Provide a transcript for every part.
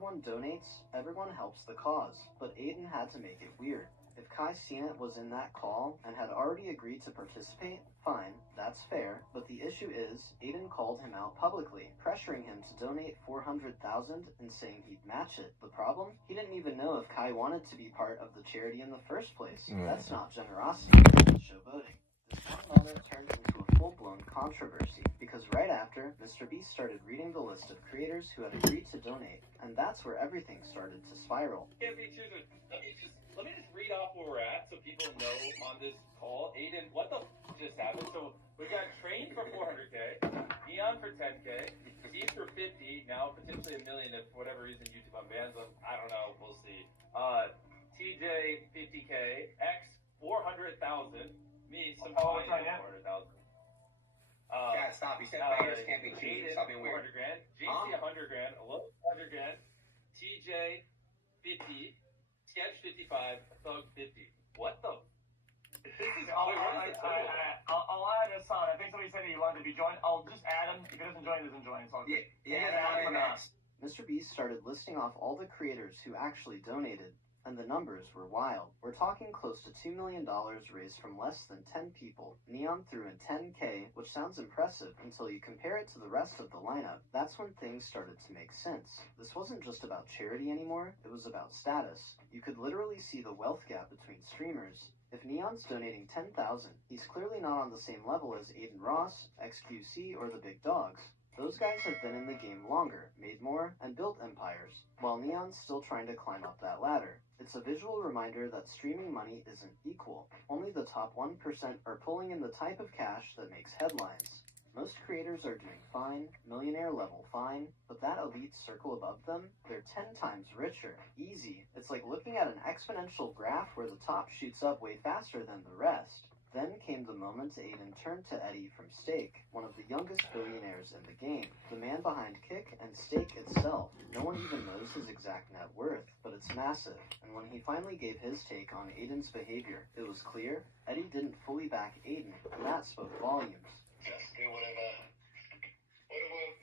everyone donates, everyone helps the cause, but Aiden had to make it weird. If Kai Cenat was in that call and had already agreed to participate, fine, that's fair, but the issue is, Aiden called him out publicly, pressuring him to donate $400,000 and saying he'd match it. The problem? He didn't even know if Kai wanted to be part of the charity in the first place. That's not generosity, it's showboating. This one moment turned into a full-blown controversy, because right after, Mr. Beast started reading the list of creators who had agreed to donate, and that's where everything started to spiral. Let me just read off where we're at so people know on this call. Aiden, what the just happened? So we got Train for 400K, Neon for 10K, Steve for 50, now potentially $1 million if for whatever reason YouTube unbans them. I don't know, we'll see. TJ 50K, X 400,000, me some fine 400,000. Yeah, stop. You said bangers can't be cheated. Stop being weird. 400 grand, JC 100 grand, Alok 100 grand, TJ 50. Sketch 55, Thug 50. What the? This is I'll add a son. I think somebody said he wanted to be joined. I'll just add him. If he doesn't join, he doesn't join. It's all good. Mr. Beast started listing off all the creators who actually donated, and the numbers were wild. We're talking close to $2 million raised from less than 10 people. Neon threw in 10K, which sounds impressive until you compare it to the rest of the lineup. That's when things started to make sense. This wasn't just about charity anymore, it was about status. You could literally see the wealth gap between streamers. If Neon's donating 10,000, he's clearly not on the same level as Aiden Ross, XQC, or the big dogs. Those guys have been in the game longer, made more, and built empires, while Neon's still trying to climb up that ladder. It's a visual reminder that streaming money isn't equal. Only the top 1% are pulling in the type of cash that makes headlines. Most creators are doing fine, millionaire level fine, but that elite circle above them, they're 10 times richer. Easy. It's like looking at an exponential graph where the top shoots up way faster than the rest. Then came the moment Aiden turned to Eddie from Stake, one of the youngest billionaires in the game, the man behind Kick and Stake itself. No one even knows his exact net worth, but it's massive, and when he finally gave his take on Aiden's behavior, it was clear Eddie didn't fully back Aiden, and that spoke volumes. Just do whatever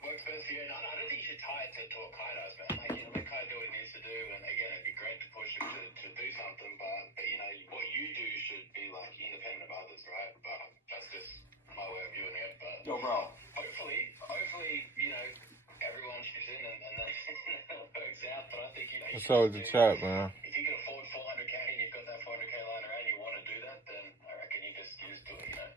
works best for you. And I don't think you should tie it to what Kai does, man. Like, you know, let Kai do what he needs to do, and again, it'd be great to push him to do something, but you know, what you do should be like independent of others, right? But that's just my way of viewing it. But yo, bro, hopefully, you know, everyone chips in and then it works out. But I think, you know, What's up with the chat, man? If you can afford 400K and you've got that 400K lying around, you want to do that, then I reckon you just do it, you know.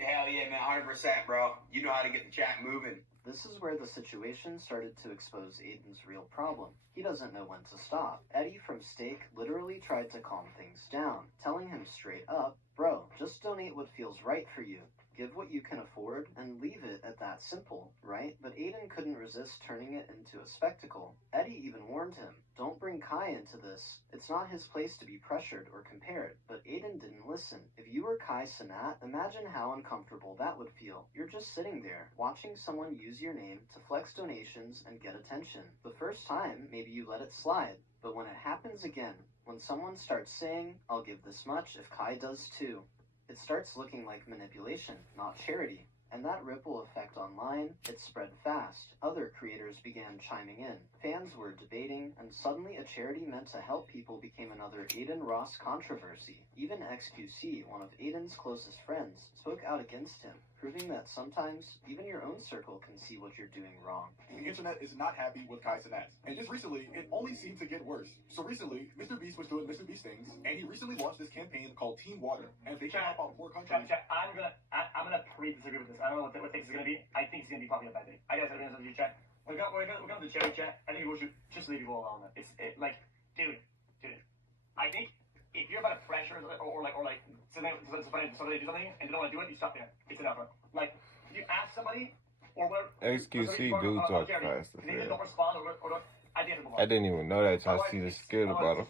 Hell yeah, man, 100%, bro. You know how to get the chat moving. This is where the situation started to expose Aiden's real problem. He doesn't know when to stop. Eddie from Stake literally tried to calm things down, telling him straight up, bro, just donate what feels right for you. Give what you can afford and leave it at that simple, right? But Aiden couldn't resist turning it into a spectacle. Eddie even warned him, don't bring Kai into this. It's not his place to be pressured or compared, but Aiden didn't listen. If you were Kai Cenat, imagine how uncomfortable that would feel. You're just sitting there, watching someone use your name to flex donations and get attention. The first time, maybe you let it slide, but when it happens again, when someone starts saying, I'll give this much if Kai does too, it starts looking like manipulation, not charity. And that ripple effect online, it spread fast. Other creators began chiming in. Fans were debating, and suddenly a charity meant to help people became another Aiden Ross controversy. Even XQC, one of Aiden's closest friends, spoke out against him, proving that sometimes even your own circle can see what you're doing wrong. The internet is not happy with Kai Cenat. And just recently, it only seemed to get worse. So recently, Mr. Beast was doing Mr. Beast things, and he recently launched this campaign called Team Water. And if they can help out more countries... I'm gonna pre-disagree with this. I don't know what things is gonna be. I think it's gonna be probably a bad thing. I guess everyone's on your chat. We're going to the charity chat. I think we should just leave people alone. Like, dude. I think if you're about to pressure or somebody do something and they don't want to do it, you stop there. It's enough. Like, you ask somebody or whatever. XQC do talk fast. They don't respond or I didn't even know that. I see the skill about him.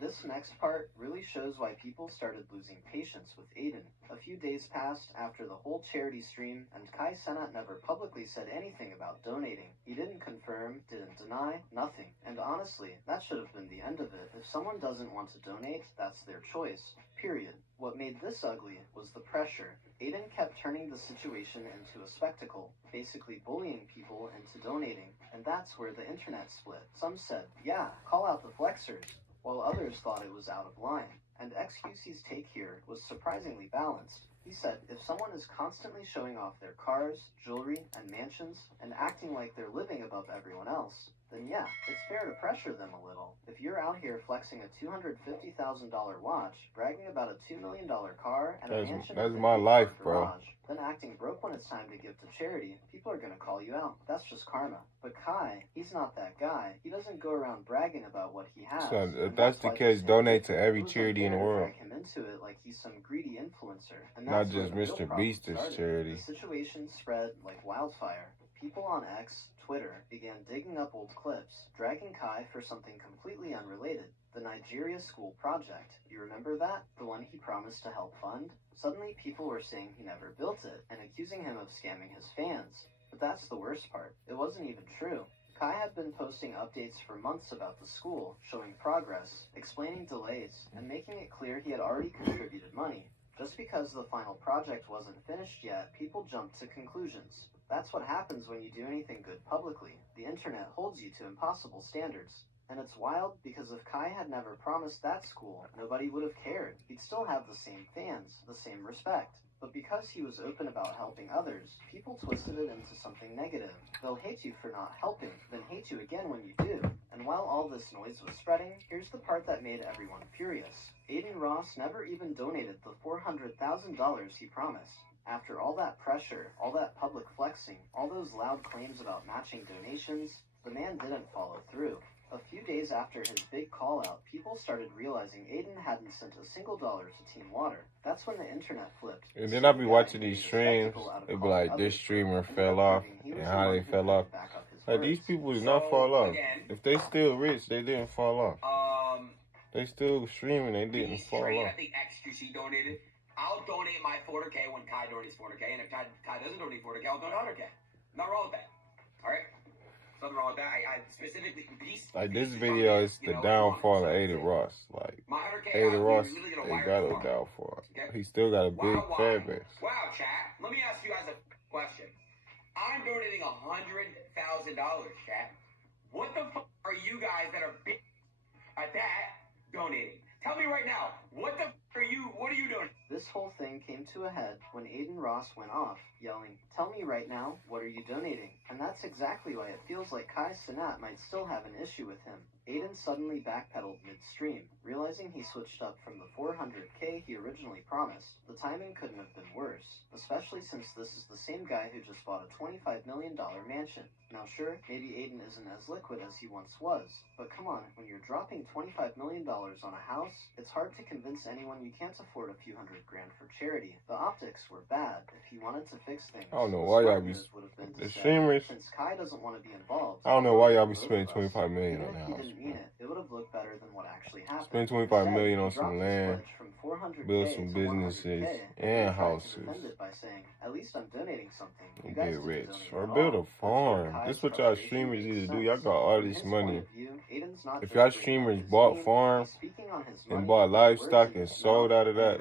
This this next part really shows why people started losing patience with Aiden. A few days passed after the whole charity stream, and Kai Cenat never publicly said anything about donating. He didn't confirm, didn't deny, nothing. And honestly, that should have been the end of it. If someone doesn't want to donate, that's their choice. Period. What made this ugly was the pressure. Aiden kept turning the situation into a spectacle, basically bullying people into donating, and that's where the internet split. Some said, yeah, call out the flexers, while others thought it was out of line. And XQC's take here was surprisingly balanced. He said, if someone is constantly showing off their cars, jewelry, and mansions, and acting like they're living above everyone else, then yeah, it's fair to pressure them a little. If you're out here flexing a $250,000 watch, bragging about a $2 million car, and a mansion that's in my life, a bro. garage, then acting broke when it's time to give to charity, people are gonna call you out. That's just karma. But Kai, he's not that guy. He doesn't go around bragging about what he has. So if that's the case, donate to every charity in the world. Drag him into it like he's some greedy influencer. And Not that's where just the real Mr. problem Beast's started. charity. The situation spread like wildfire. People on X, Twitter, began digging up old clips, dragging Kai for something completely unrelated. The Nigeria School Project. You remember that? The one he promised to help fund? Suddenly people were saying he never built it, and accusing him of scamming his fans. But that's the worst part. It wasn't even true. Kai had been posting updates for months about the school, showing progress, explaining delays, and making it clear he had already contributed money. Just because the final project wasn't finished yet, people jumped to conclusions. That's what happens when you do anything good publicly. The internet holds you to impossible standards. And it's wild because if Kai had never promised that school, nobody would have cared. He'd still have the same fans, the same respect. But because he was open about helping others, people twisted it into something negative. They'll hate you for not helping, then hate you again when you do. And while all this noise was spreading, here's the part that made everyone furious. Aiden Ross never even donated the $400,000 he promised. After all that pressure, all that public flexing, all those loud claims about matching donations, the man didn't follow through. A few days after his big call-out, people started realizing Aiden hadn't sent a single dollar to Team Water. That's when the internet flipped. And then I'll be watching these streams, it'll be like, this streamer fell off, and how they fell off. Like, these people did not fall off. If they still rich, they didn't fall off. They still streaming, they didn't fall off. I think XQC donated. I'll donate my 400K when Kai donates 400K, and if Kai doesn't donate 400K, I'll donate 100K. Not wrong with that. All right? Nothing wrong with that. I specifically like this video is the downfall of Aiden Ross. Like Aiden Ross, they got a downfall. He still got a big fan base. Wow, chat. Let me ask you guys a question. I'm donating $100,000, chat. What the fuck are you guys that are big at that donating? Tell me right now. What the fuck are you? What are you doing? This whole thing came to a head when Aiden Ross went off, yelling, "Tell me right now, what are you donating?" And that's exactly why it feels like Kai Cenat might still have an issue with him. Aiden suddenly backpedaled midstream, realizing he switched up from the $400K he originally promised. The timing couldn't have been worse, especially since this is the same guy who just bought a $25 million mansion. Now sure, maybe Aiden isn't as liquid as he once was, but come on, when you're dropping $25 million on a house, it's hard to convince anyone you can't afford a few $100,000 for charity. The optics were bad. If he wanted to fix things, I don't know why y'all be the streamers. Since Kai doesn't want to be involved, I don't know why y'all be spending $25 million on the if house. he didn't mean it would have looked better than what actually happened. Spend $25 million on some land, build some businesses and houses, by saying, "At least I'm donating something." and get rich, or build a farm. This is what y'all streamers need to do. Y'all got all this money. If y'all streamers bought farm and bought livestock and sold out of that,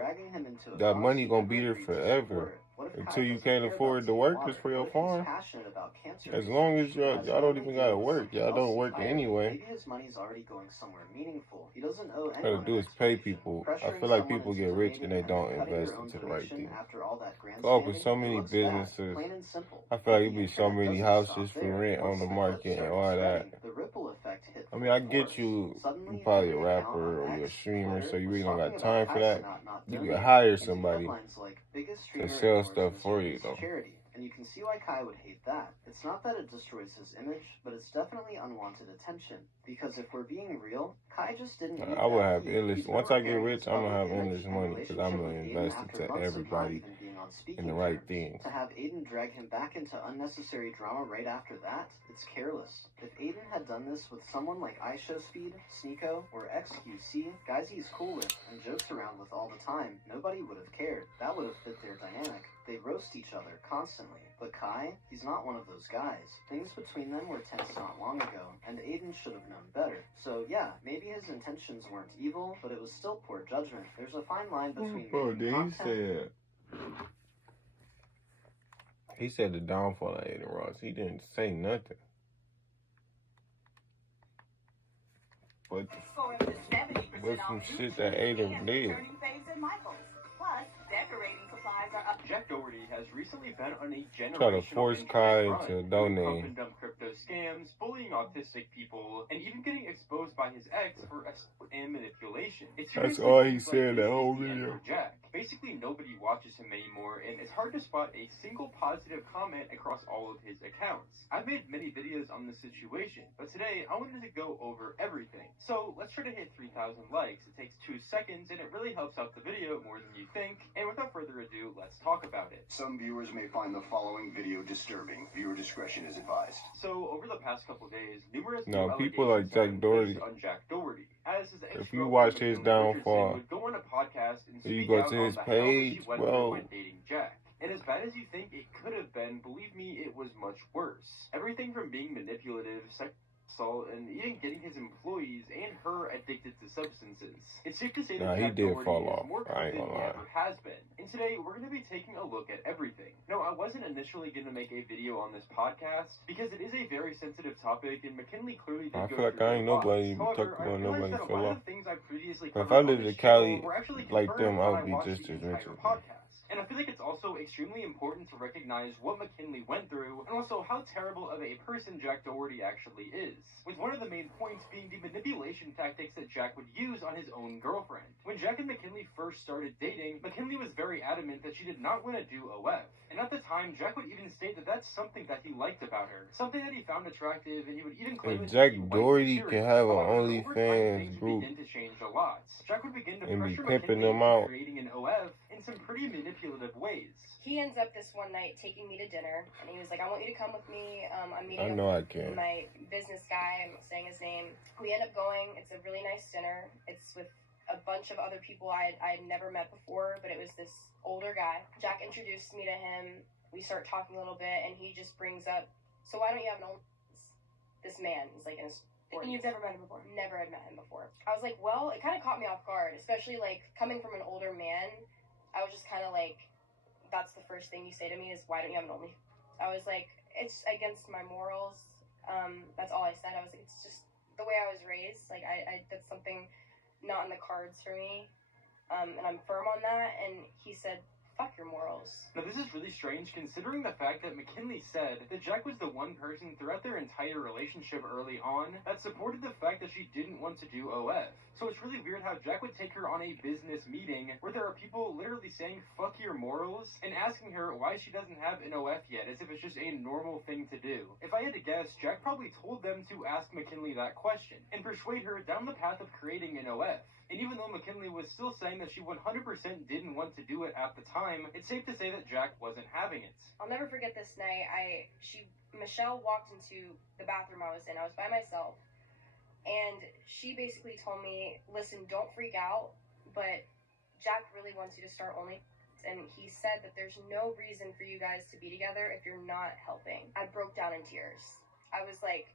that money gonna be there forever. Until you can't afford the workers for your farm. As long as y'all don't even gotta work. Y'all don't work anyway. All you gotta do is pay people. I feel like people get rich and they don't invest into the right thing. Open so many businesses. I feel like it'd be so many houses for rent on the market and all that. I mean, I get you're probably a rapper or you're a streamer, so you really don't got time for that. You could hire somebody to sell stuff for you, though. And you can see why Kai would hate that. It's not that it destroys his image, but it's definitely unwanted attention. Because if we're being real, Kai just didn't need I will have endless. Once I get rich, I'm gonna have endless money because I'm gonna invest into everybody in the right things. To have Aiden drag him back into unnecessary drama right after that, it's careless. If Aiden had done this with someone like iShowSpeed, Sneeko, or XQC, guys he's cool with and jokes around with all the time, nobody would have cared. That would have fit their dynamic. They'd roast each other constantly. But Kai, he's not one of those guys. Things between them were tense not long ago, and Aiden should have known better. So yeah, maybe his intentions weren't evil, but it was still poor judgment. There's a fine line between He said the downfall of Aiden Ross. He didn't say nothing. But with some shit that Aiden did. Jack Doherty has recently been on a generational try to force Kai into donating. Dumb crypto scams, bullying autistic people, and even getting exposed by his ex for exploit and manipulation. That's all he said that whole video. Jack. Basically, nobody watches him anymore, and it's hard to spot a single positive comment across all of his accounts. I've made many videos on this situation, but today I wanted to go over everything. So let's try to hit 3,000 likes. It takes 2 seconds, and it really helps out the video more than you think. And without further ado, let's talk about it. Some viewers may find the following video disturbing. Viewer discretion is advised. So over the past couple days, numerous people like Jack Doherty. On Jack Doherty. As his if you watch his downfall, would go on a podcast and you go to his page, when dating Jack. And as bad as you think it could have been, believe me, it was much worse. Everything from being manipulative, sexual assault, and even getting his employees and her addicted to substances. It's safe to say that he Jack did Doherty fall is off. more I ain't than gonna he lie. ever has been. And today we're going to be taking a look at everything. No, I wasn't initially going to make a video on this podcast because it is a very sensitive topic, and McKinley clearly did I go feel like through I ain't a lot. nobody However, talking I about realized nobody that a fell lot off. of things I previously But if covered I on did this to Cali channel were actually like confirmed them, I when would be watched just the as entire interested. podcast. And I feel like it's also extremely important to recognize what McKinley went through, and also how terrible of a person Jack Doherty actually is. With one of the main points being the manipulation tactics that Jack would use on his own girlfriend. When Jack and McKinley first started dating, McKinley was very adamant that she did not want to do OF. And at the time, Jack would even state that that's something that he liked about her, something that he found attractive, and he would even claim If Jack Doherty can have an OnlyFans group begin to change a lot. Jack would begin to and be pressure pimping McKinley them into out, creating an OF in some pretty manipulative ways. He ends up this one night taking me to dinner, and he was like, I want you to come with me. I'm I meeting know I up can. with my business guy. I'm not saying his name. We end up going. It's a really nice dinner. It's with a bunch of other people I had never met before, but it was this older guy. Jack introduced me to him. We start talking a little bit, and he just brings up, so why don't you have an this man, he's like in his 40s. And you've never met him before? Never had met him before. I was like, well, it kind of caught me off guard, especially like coming from an older man. I was just kind of like, that's the first thing you say to me is, why don't you have an OnlyFans? I was like, it's against my morals. That's all I said. I was like, it's just the way I was raised. Like, I that's something not in the cards for me. And I'm firm on that. And he said, fuck your morals. Now this is really strange considering the fact that McKinley said that Jack was the one person throughout their entire relationship early on that supported the fact that she didn't want to do OF. So it's really weird how Jack would take her on a business meeting where there are people literally saying fuck your morals and asking her why she doesn't have an OF yet, as if it's just a normal thing to do. If I had to guess, Jack probably told them to ask McKinley that question and persuade her down the path of creating an OF. And even though McKinley was still saying that she 100% didn't want to do it at the time, it's safe to say that Jack wasn't having it. I'll never forget this night. Michelle walked into the bathroom I was in. I was by myself. And she basically told me, listen, don't freak out, but Jack really wants you to start OnlyFans. And he said that there's no reason for you guys to be together if you're not helping. I broke down in tears. I was like,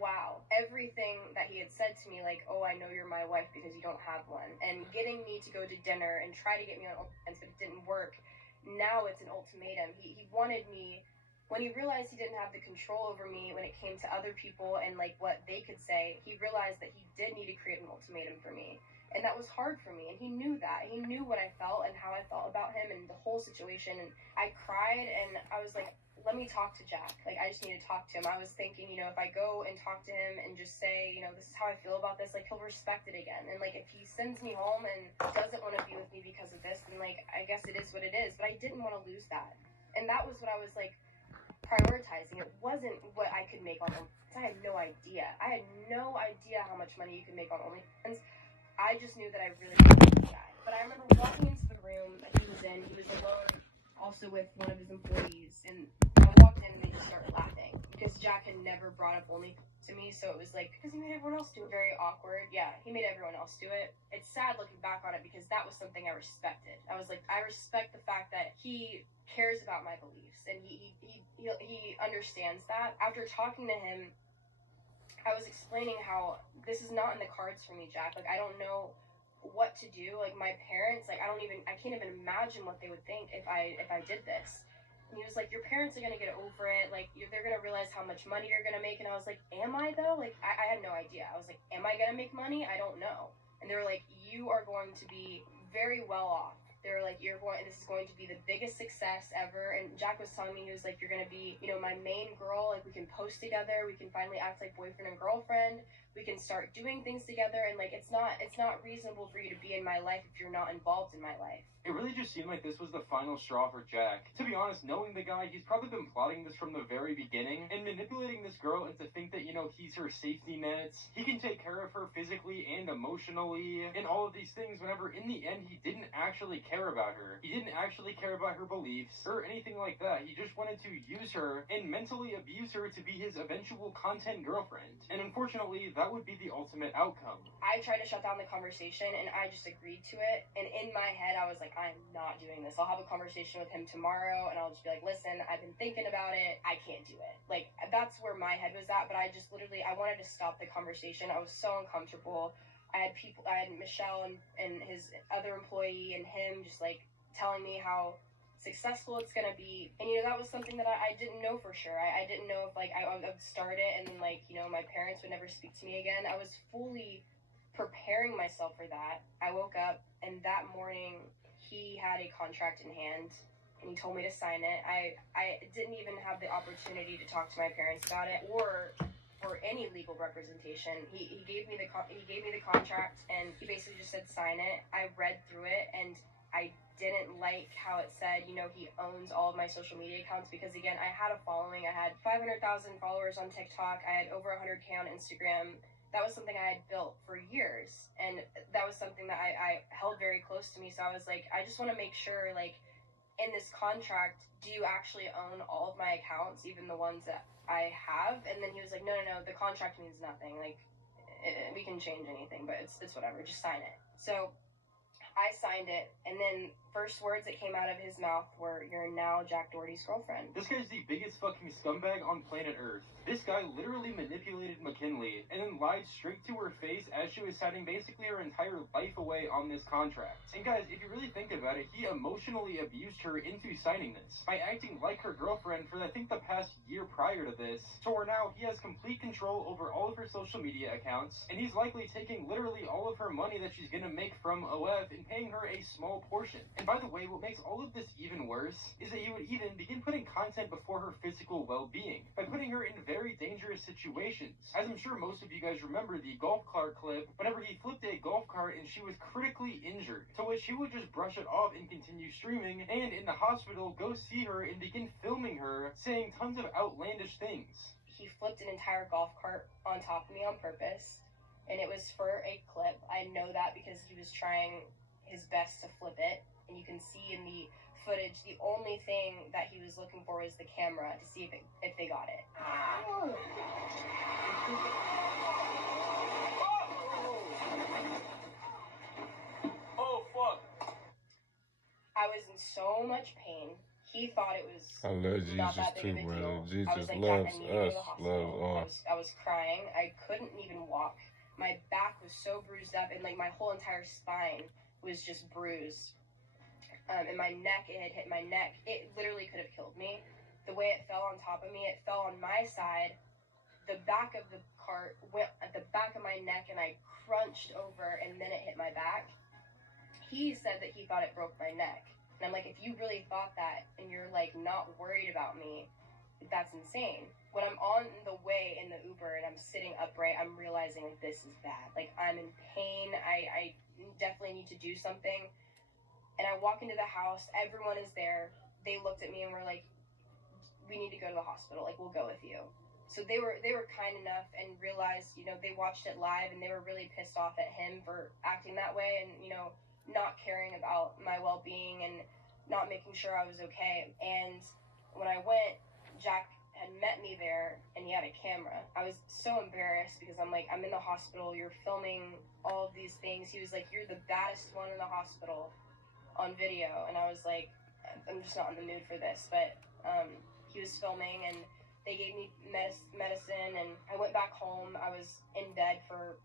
wow, everything that he had said to me, like, oh, I know you're my wife because you don't have one, and getting me to go to dinner and try to get me on OnlyFans, but it didn't work. Now it's an ultimatum. He wanted me, when he realized he didn't have the control over me when it came to other people and like what they could say, he realized that he did need to create an ultimatum for me. And that was hard for me, and he knew that. He knew what I felt and how I felt about him and the whole situation, and I cried, and I was like, let me talk to Jack. Like, I just need to talk to him. I was thinking, you know, if I go and talk to him and just say, you know, this is how I feel about this, like, he'll respect it again. And, like, if he sends me home and doesn't want to be with me because of this, then, like, I guess it is what it is. But I didn't want to lose that. And that was what I was, like, prioritizing. It wasn't what I could make on OnlyFans. I had no idea. I had no idea how much money you could make on OnlyFans. I just knew that I really wanted this guy. But I remember walking into the room that he was in. He was alone, also with one of his employees, and I walked in and they just started laughing. because Jack had never brought up OnlyFans to me, so it was like, because he made everyone else do it. Very awkward. Yeah, he made everyone else do it. It's sad looking back on it because that was something I respected. I was like, I respect the fact that he cares about my beliefs and he understands that. After talking to him, I was explaining how this is not in the cards for me, Jack. Like, I don't know what to do. Like, my parents, like, I can't even imagine what they would think if I did this. And he was like, your parents are going to get over it. Like, they're going to realize how much money you're going to make. And I was like, am I, though? Like, I had no idea. I was like, am I going to make money? I don't know. And they were like, you are going to be very well off. They were like, this is going to be the biggest success ever. And Jack was telling me, he was like, you're going to be, my main girl. Like, we can post together. We can finally act like boyfriend and girlfriend. We can start doing things together. And, like, it's not reasonable for you to be in my life if you're not involved in my life. It really just seemed like this was the final straw for Jack. To be honest, knowing the guy, he's probably been plotting this from the very beginning and manipulating this girl into think that, he's her safety nets. He can take care of her physically and emotionally and all of these things whenever in the end he didn't actually care about her. He didn't actually care about her beliefs or anything like that. He just wanted to use her and mentally abuse her to be his eventual content girlfriend. And unfortunately, that would be the ultimate outcome. I tried to shut down the conversation and I just agreed to it. And in my head, I was like, I'm not doing this. I'll have a conversation with him tomorrow and I'll just be like, listen, I've been thinking about it. I can't do it. Like, that's where my head was at. But I just literally, I wanted to stop the conversation. I was so uncomfortable. I had Michelle and his other employee and him just like telling me how successful it's gonna be. And that was something that I didn't know for sure. I didn't know if like I would start it and then like, my parents would never speak to me again. I was fully preparing myself for that. I woke up and that morning he had a contract in hand and he told me to sign it. I didn't even have the opportunity to talk to my parents about it or for any legal representation. He gave me the contract and he basically just said sign it. I read through it and I didn't like how it said, he owns all of my social media accounts because again, I had a following. I had 500,000 followers on TikTok. I had over 100K on Instagram. That was something I had built for years. And that was something that I held very close to me. So I was like, I just want to make sure, like, in this contract, do you actually own all of my accounts, even the ones that I have? And then he was like, no, the contract means nothing. Like, we can change anything, but it's whatever. Just sign it. So I signed it, and then first words that came out of his mouth were, you're now Jack Doherty's girlfriend. This guy's the biggest fucking scumbag on planet Earth. This guy literally manipulated McKinley and then lied straight to her face as she was signing basically her entire life away on this contract. And guys, if you really think about it, he emotionally abused her into signing this by acting like her girlfriend for I think the past year prior to this. So where now he has complete control over all of her social media accounts, and he's likely taking literally all of her money that she's gonna make from OF and paying her a small portion. And by the way, what makes all of this even worse is that he would even begin putting content before her physical well-being by putting her in very dangerous situations. As I'm sure most of you guys remember the golf cart clip, whenever he flipped a golf cart and she was critically injured, to which he would just brush it off and continue streaming, and in the hospital go see her and begin filming her saying tons of outlandish things. He flipped an entire golf cart on top of me on purpose, and it was for a clip. I know that because he was trying his best to flip it, and you can see in the footage the only thing that he was looking for was the camera to see if they got it. Oh fuck! I was in so much pain. He thought it was I love Jesus not that big too, of a brother. deal. Jesus I was like, loves I need to go to us, the hospital. loves I was crying. I couldn't even walk. My back was so bruised up, and like my whole entire spine was just bruised. And my neck, it had hit my neck. It literally could have killed me. The way it fell on top of me, it fell on my side. The back of the cart went at the back of my neck, and I crunched over, and then it hit my back. He said that he thought it broke my neck. And I'm like, if you really thought that, and you're like not worried about me, that's insane. When I'm on the way in the Uber and I'm sitting upright, I'm realizing like this is bad. Like I'm in pain. I definitely need to do something. And I walk into the house, everyone is there. They looked at me and were like, we need to go to the hospital, like we'll go with you. So they were kind enough and realized, they watched it live and they were really pissed off at him for acting that way and, not caring about my well-being and not making sure I was okay. And when I went, Jack had met me there and he had a camera. I was so embarrassed because I'm like, I'm in the hospital, you're filming all of these things. He was like, you're the baddest one in the hospital on video. And I was like, I'm just not in the mood for this. But he was filming and they gave me medicine and I went back home. I was in bed for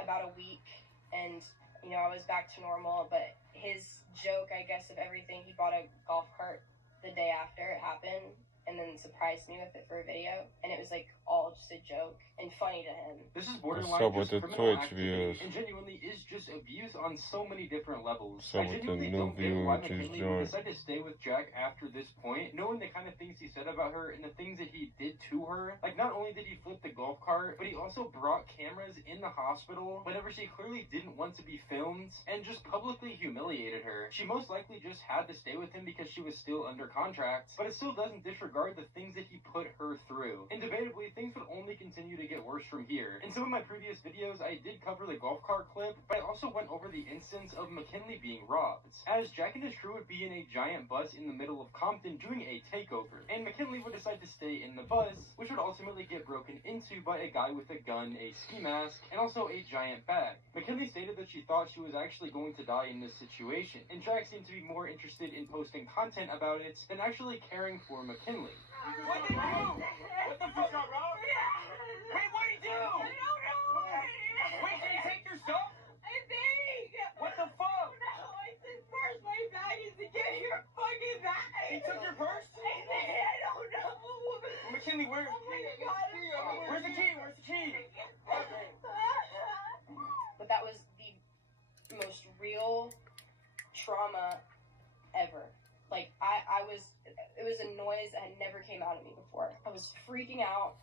about a week and, you know, I was back to normal. But his joke, I guess, of everything, he bought a golf cart the day after it happened and then surprised me with it for a video, and it was like all just a joke and funny to him. This is borderline What's up with just the criminal Twitch activity, views? and genuinely is just abuse on so many different levels. What's up I with the genuinely new don't get viewer why just McKinley would joined? decide to stay with Jack after this point, knowing the kind of things he said about her and the things that he did to her. Like, not only did he flip the golf cart, but he also brought cameras in the hospital whenever she clearly didn't want to be filmed, and just publicly humiliated her. She most likely just had to stay with him because she was still under contract, but it still doesn't disregard the things that he put her through. And debatably, things would only continue to get worse from here. In some of my previous videos, I did cover the golf cart clip, but I also went over the instance of McKinley being robbed, as Jack and his crew would be in a giant bus in the middle of Compton doing a takeover, and McKinley would decide to stay in the bus, which would ultimately get broken into by a guy with a gun, a ski mask, and also a giant bag. McKinley stated that she thought she was actually going to die in this situation, and Jack seemed to be more interested in posting content about it than actually caring for McKinley. What did you do? What the fuck up, bro? Wait, what did you do? I don't know. Wait, did he take your stuff? I think. What the fuck? No, I said first my bag is to get your fucking bag. He took your purse? I don't know. McKinley, where? Oh my god. Where's the key? Where's the key? Okay. But that was the most real trauma ever. Like, it was a noise that had never came out of me before. I was freaking out.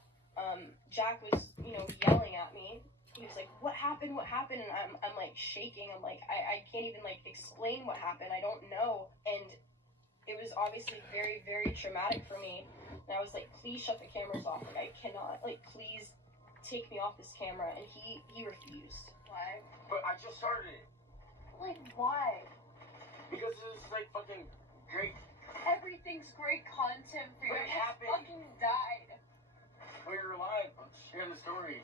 Jack was, you know, yelling at me. He was like, what happened? What happened? And I'm like shaking. I'm like, I can't even like explain what happened. I don't know. And it was obviously very, very traumatic for me. And I was like, please shut the cameras off. Like, I cannot, like, please take me off this camera. And he refused. Why? But I just started it. Like, why? Because it was like fucking great. Everything's great content for you. But it I happened. fucking died. Well, you're alive. Share the story.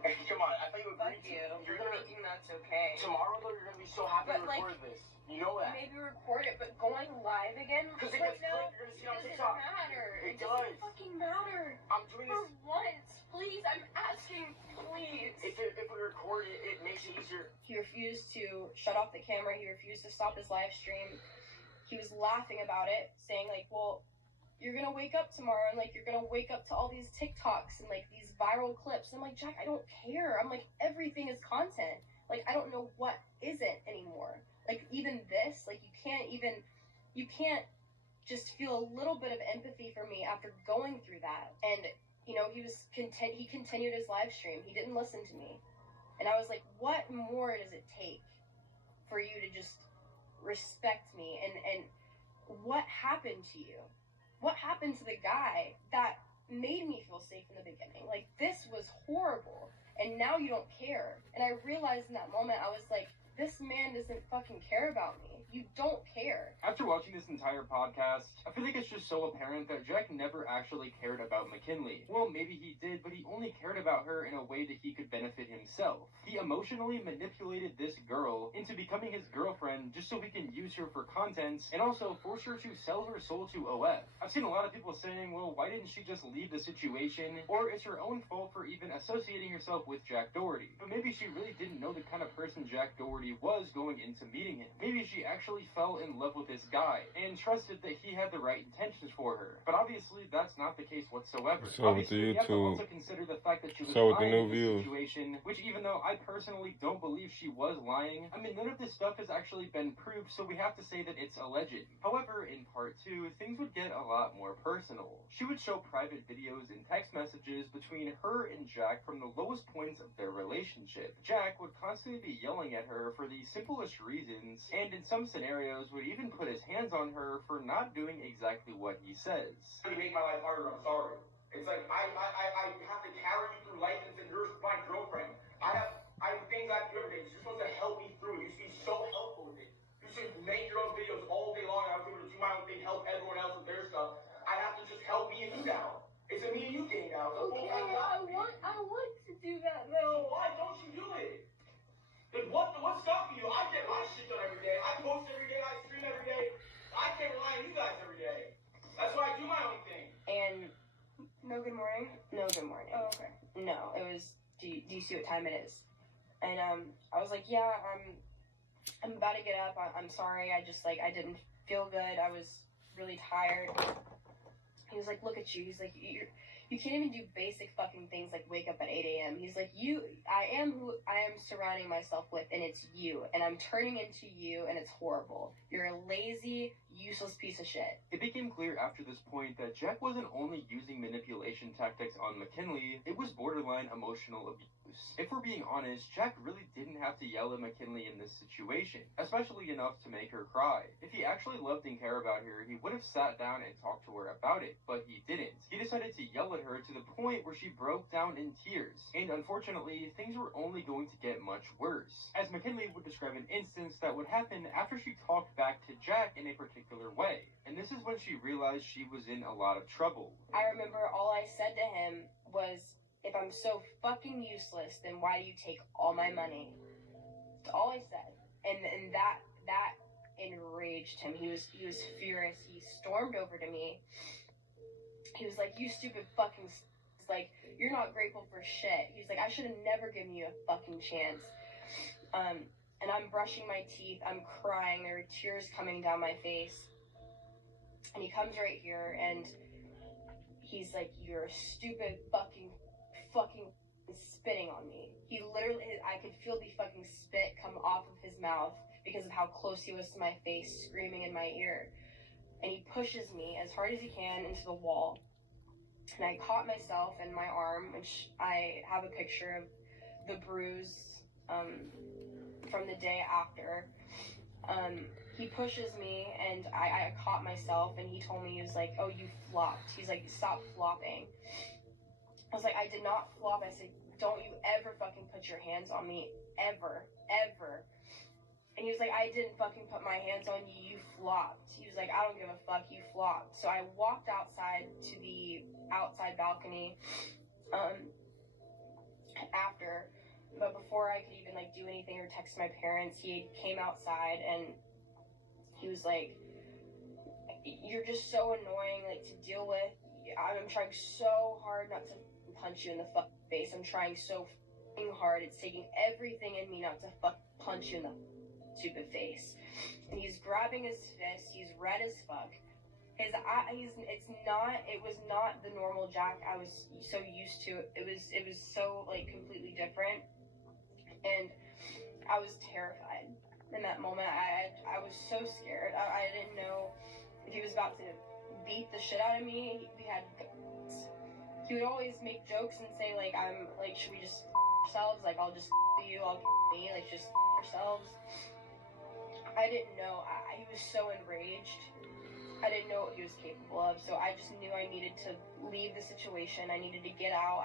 Come on, I thought you Fuck agreed you. to. You're For gonna thinking that's okay. tomorrow though. You're gonna be so happy But, to record this. You know that. Maybe record it, but going live again Because it right gets now, clipped. You're gonna see it it on doesn't TikTok. matter. It doesn't does. fucking matter. I'm doing For this. once, please, I'm asking, please. If we record it, it makes it easier. He refused to shut off the camera. He refused to stop his live stream. He was laughing about it, saying like, well, you're gonna wake up tomorrow and like you're gonna wake up to all these TikToks and like these viral clips. And I'm like, Jack, I don't care. I'm like, everything is content. Like, I don't know what isn't anymore. Like, even this, like, you can't just feel a little bit of empathy for me after going through that. And, you know, he continued his live stream. He didn't listen to me. And I was like, what more does it take for you to just respect me? And what happened to you? What happened to the guy that made me feel safe in the beginning? Like, this was horrible. And now you don't care. And I realized in that moment, I was like, this man doesn't fucking care about me. You don't care. After watching this entire podcast, I feel like it's just so apparent that Jack never actually cared about McKinley. Well, maybe he did, but he only cared about her in a way that he could benefit himself. He emotionally manipulated this girl into becoming his girlfriend just so he can use her for content, and also force her to sell her soul to OF. I've seen a lot of people saying, well, why didn't she just leave the situation? Or it's her own fault for even associating herself with Jack Doherty. But maybe she really didn't know the kind of person Jack Doherty was going into meeting him. Maybe she actually fell in love with this guy and trusted that he had the right intentions for her. But obviously, that's not the case whatsoever. So with the Obviously, you have to YouTube, also consider the fact that she was so with the lying new in this views, situation, which even though I personally don't believe she was lying, I mean, none of this stuff has actually been proved, so we have to say that it's alleged. However, in part 2, things would get a lot more personal. She would show private videos and text messages between her and Jack from the lowest points of their relationship. Jack would constantly be yelling at her for the simplest reasons, and in some scenarios would even put his hands on her for not doing exactly what he says. You make my life harder, I'm sorry. It's like I have to carry you through life and you're my girlfriend. I have things I have to do every day. You're supposed to help me through it. You should be so helpful with it. You should make your own videos all day long. I was able to do my own thing, help everyone else with their stuff. I have to just help me and you down. do you see what time it is? And I was like, yeah, I'm about to get up. I'm sorry. I just, like, I didn't feel good. I was really tired. He was like, look at you. He's like, you can't even do basic fucking things like wake up at 8 a.m. He's like, I am who I am surrounding myself with, and it's you. And I'm turning into you, and it's horrible. You're a lazy, useless piece of shit. It became clear after this point that Jack wasn't only using manipulation tactics on McKinley, it was borderline emotional abuse. If we're being honest, Jack really didn't have to yell at McKinley in this situation, especially enough to make her cry. If he actually loved and cared about her, he would have sat down and talked to her about it, but he didn't. He decided to yell at her to the point where she broke down in tears, and unfortunately, things were only going to get much worse, as McKinley would describe an instance that would happen after she talked back to Jack in a particular way, and this is when she realized she was in a lot of trouble. I remember all I said to him was, if I'm so fucking useless, then why do you take all my money? That's all I said. And that enraged him. He was furious. He stormed over to me. He was like, you stupid fucking like, you're not grateful for shit. He was like, I should have never given you a fucking chance. And I'm brushing my teeth. I'm crying. There are tears coming down my face. And he comes right here and he's like, you're a stupid fucking spitting on me. He literally, I could feel the fucking spit come off of his mouth because of how close he was to my face, screaming in my ear. And he pushes me as hard as he can into the wall. And I caught myself in my arm, which I have a picture of the bruise from the day after. He pushes me and I caught myself, and he told me, he was like, oh, you flopped. He's like, stop flopping. I was like, I did not flop. I said, don't you ever fucking put your hands on me. Ever. Ever. And he was like, I didn't fucking put my hands on you. You flopped. He was like, I don't give a fuck. You flopped. So I walked outside to the outside balcony after. But before I could even, like, do anything or text my parents, he came outside and he was like, you're just so annoying, like, to deal with. I'm trying so hard not to punch you in the fucking face. I'm trying so fucking hard. It's taking everything in me not to punch you in the stupid face. And he's grabbing his fist. He's red as fuck. His eye, it was not the normal Jack I was so used to. It was so, like, completely different. And I was terrified in that moment. I was so scared. I didn't know if he was about to beat the shit out of me. He would always make jokes and say, like, I'm like, should we just ourselves? Like, I'll just you, I'll me, like, just ourselves. I didn't know. He was so enraged. I didn't know what he was capable of, so I just knew I needed to leave the situation. I needed to get out.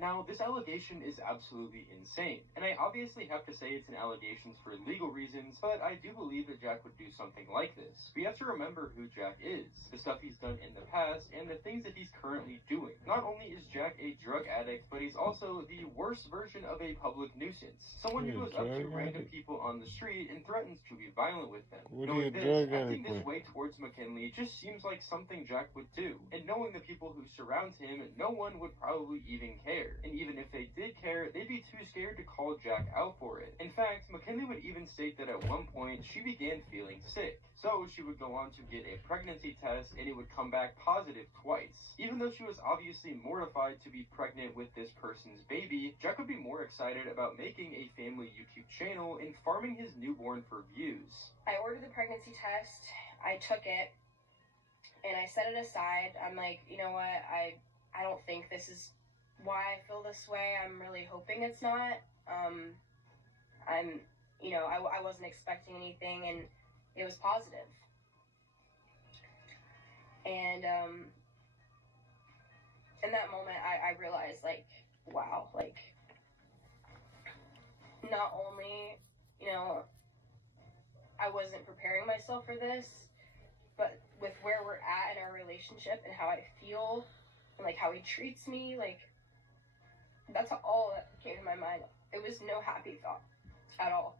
Now, this allegation is absolutely insane, and I obviously have to say it's an allegation for legal reasons, but I do believe that Jack would do something like this. We have to remember who Jack is, the stuff he's done in the past, and the things that he's currently doing. Not only is Jack a drug addict, but he's also the worst version of a public nuisance. Someone who goes up to random people on the street and threatens to be violent with them. Knowing this, acting this way towards McKinley just seems like something Jack would do, and knowing the people who surround him, no one would probably even care. And even if they did care, they'd be too scared to call Jack out for it. In fact, McKinley would even state that at one point she began feeling sick. So she would go on to get a pregnancy test and it would come back positive twice. Even though she was obviously mortified to be pregnant with this person's baby, Jack would be more excited about making a family YouTube channel and farming his newborn for views. I ordered the pregnancy test, I took it, and I set it aside. I'm like, you know what, I don't think this is why I feel this way. I'm really hoping it's not. I wasn't expecting anything, and it was positive. And in that moment, I realized, like, wow, like, not only, I wasn't preparing myself for this, but with where we're at in our relationship and how I feel, and, like, how he treats me, like, that's all that came to my mind. It was no happy thought at all.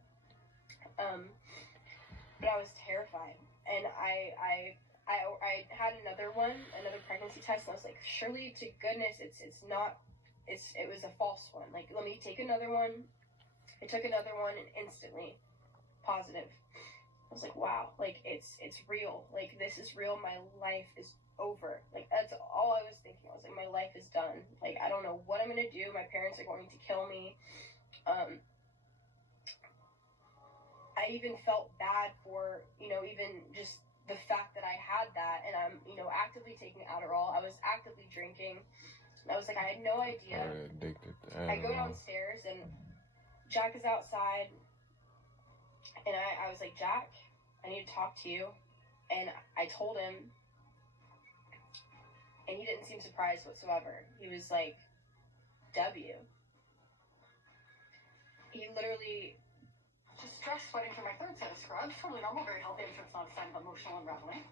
But I was terrified, and I had another pregnancy test, and I was like, surely to goodness it's not it was a false one. Like, let me take another one. I took another one and instantly positive. I was like, wow, like it's real. Like, this is real. My life is over. Like, that's all I was thinking. I was like, my life is done. Like, I don't know what I'm gonna do. My parents are going to kill me. I even felt bad for, you know, even just the fact that I had that, and I'm, you know, actively taking Adderall. I was actively drinking. And I was like, I had no idea. Addicted to Adderall. I go downstairs and Jack is outside, and I was like, Jack, I need to talk to you. And I told him, and he didn't seem surprised whatsoever. He was like, W. He literally... Just stress sweating through my third set of scrubs. Totally normal, very healthy. I'm sure it's not a sign of emotional unraveling.